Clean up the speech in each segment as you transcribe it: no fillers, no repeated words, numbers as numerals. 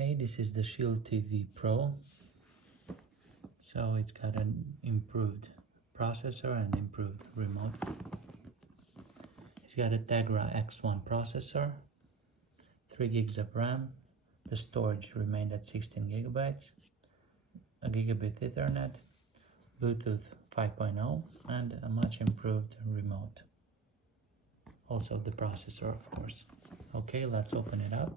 Okay, this is the Shield TV Pro. So it's got an improved processor and improved remote. It's got a Tegra X1 processor, 3 gigs of RAM. The storage remained at 16 gigabytes, a gigabit Ethernet, Bluetooth 5.0, and a much improved remote. Also the processor, of course. Okay, let's open it up.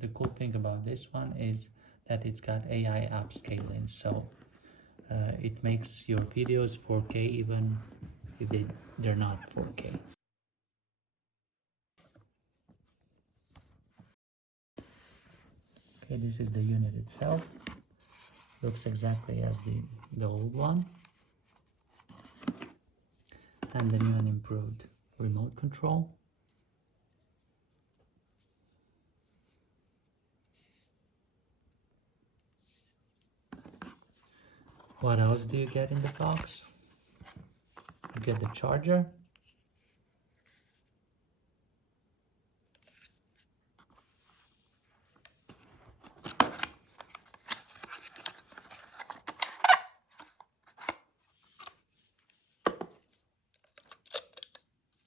The cool thing about this one is that it's got AI upscaling, so it makes your videos 4K even if they're not 4K. Okay, this is the unit itself. Looks exactly as the old one. And the new and improved remote control. What else do you get in the box? You get the charger.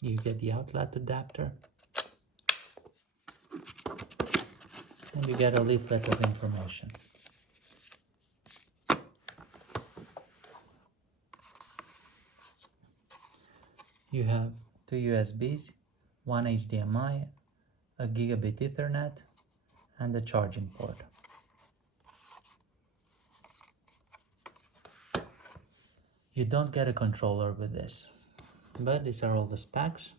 You get the outlet adapter. And you get a leaflet of information. You have 2 USBs, 1 HDMI, a gigabit Ethernet, and a charging port. You don't get a controller with this, but these are all the specs.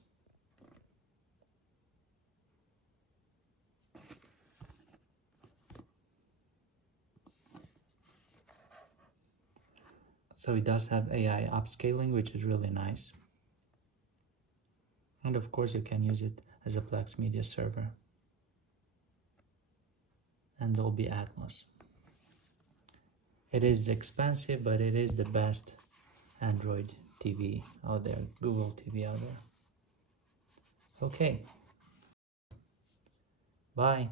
So it does have AI upscaling, which is really nice. And of course you can use it as a Plex media server and Dolby Atmos. It is expensive, but it is the best Android TV out there, Google TV out there. Okay, bye.